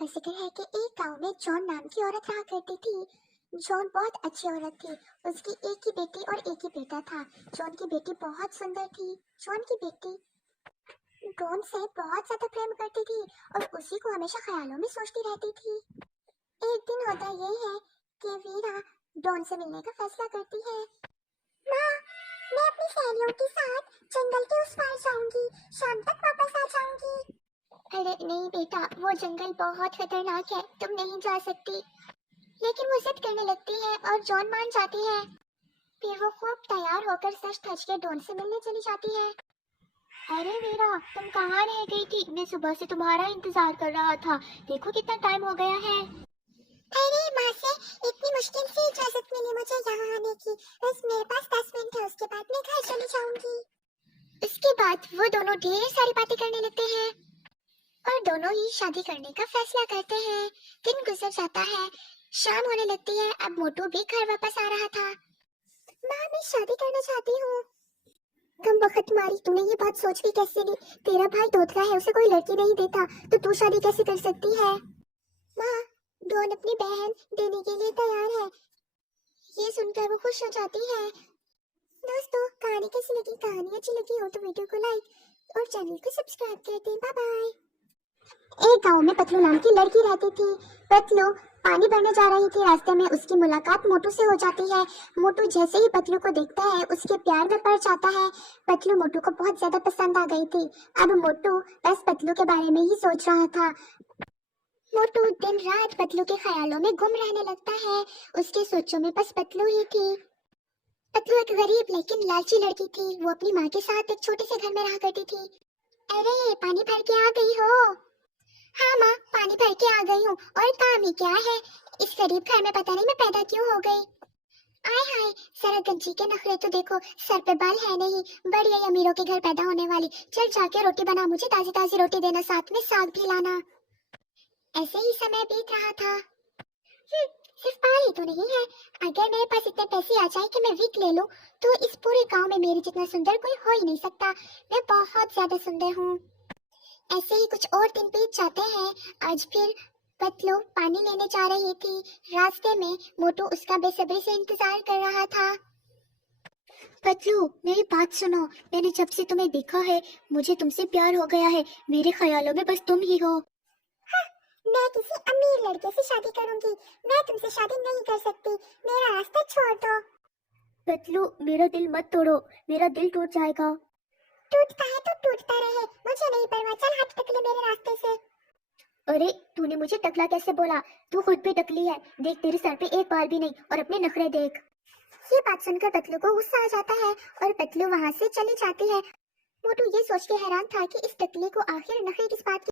का जिक्र है कि एक गांव में जॉन नाम की औरत रहा करती थी। जॉन बहुत अच्छी औरत थी। उसकी एक ही बेटी और एक ही बेटा था। जॉन की बेटी बहुत सुंदर थी। जॉन की बेटी डॉन से बहुत ज्यादा प्रेम करती थी और उसी को हमेशा ख्यालों में सोचती रहती थी। एक दिन होता ये है कि वीरा डॉन से मिलने का फैसला करती है। माँ, मैं अपनी सहेलियों के साथ जंगल के उस पार जाऊंगी, शाम तक वापस आ जाऊंगी। अरे नहीं बेटा, वो जंगल बहुत खतरनाक है, तुम नहीं जा सकती। लेकिन वो जिद करने लगती है और जॉन मान जाती है। फिर वो खूब तैयार होकर सच धज के डॉन से मिलने चली जाती है। अरे वीरा, तुम कहाँ रह गई थी? मैं सुबह से तुम्हारा इंतजार कर रहा था। देखो कितना टाइम हो गया है। अरे माँ से इतनी मुश्किल से इजाजत मिली मुझे यहाँ आने की। बस मेरे पास 10 मिनट है, उसके बाद मैं घर चली जाऊंगी। उसके बाद वो दोनों ढेर सारी बातें करने लगते हैं और दोनों ही शादी करने का फैसला करते हैं। दिन गुजर जाता है, शाम होने लगती है। अब मोटू भी घर वापस आ रहा था। माँ, मैं शादी करना चाहती हूँ। कम वक्त मारी, तूने ये बात सोच भी कैसे ली? तेरा भाई धोतरा है, उसे कोई लड़की नहीं देता, तो तू शादी कैसे कर सकती है? माँ, डॉन अपनी बहन देने के लिए तैयार है। ये सुनकर वो खुश हो जाती है। दोस्तों, कहानी कैसी लगी? कहानी अच्छी लगी हो तो वीडियो को लाइक और चैनल को सब्सक्राइब कर दें। Bye bye. एक गांव में पतलू नाम की लड़की रहती थी। पतलू पानी भरने जा रही थी। रास्ते में उसकी मुलाकात मोटू से हो जाती है। मोटू जैसे ही पतलू को देखता है उसके प्यार में पड़ जाता है। पतलू मोटू को बहुत ज्यादा पसंद आ गई थी। अब मोटू बस पतलू के बारे में ही सोच रहा था। मोटू दिन रात पतलू के ख्यालों में गुम रहने लगता है। उसकी सोचों में बस पतलू ही थी। पतलू एक गरीब लेकिन लालची लड़की थी। वो अपनी माँ के साथ एक छोटे से घर में रहा करती थी। अरे, पानी भर के आ गई हो? हाँ माँ, पानी भर के आ गई हूँ। और काम ही क्या है, इस गरीब घर में पता नहीं मैं पैदा क्यों हो गई। आय हाय, जरा गंजी के नखरे तो देखो, सर पे बाल है नहीं, बड़ी है अमीरों के घर पैदा होने वाली। चल जाके रोटी बना, मुझे ताजी ताजी रोटी देना, साथ में साग भी लाना। ऐसे ही समय बीत रहा था। सिर्फ पाल ही तो नहीं है। अगर मेरे पास इतने पैसे आ जाए कि मैं वीक ले लूं, तो इस पूरे गांव में मेरे जितना सुंदर कोई हो ही नहीं सकता। मैं बहुत ज्यादा सुंदर हूँ। ऐसे ही कुछ और दिन बीत जाते हैं। आज फिर पतलू पानी लेने जा रही थी। रास्ते में मोटू उसका बेसब्री से इंतजार कर रहा था। पतलू, मेरी बात सुनो। मैंने जब से तुम्हें देखा है मुझे तुमसे प्यार हो गया है। मेरे ख्यालों में बस तुम ही हो। हाँ, मैं किसी अमीर लड़के से शादी करूंगी। मैं तुमसे शादी नहीं कर सकती। मेरा रास्ता छोड़ दो। पतलू, मेरा दिल मत तोड़ो, मेरा दिल टूट जाएगा। टूटता है तो टूटता रहे, मुझे नहीं परवाह। चल हट टकले मेरे रास्ते से। अरे, तूने मुझे टकला कैसे बोला? तू खुद भी टकली है। देख, तेरे सर पे एक बाल भी नहीं और अपने नखरे देख। ये बात सुनकर पतलू को गुस्सा आ जाता है और पतलू वहां से चली जाती है। मोटू ये सोच के हैरान था कि इस टकले को आखिर नखरे किस बात की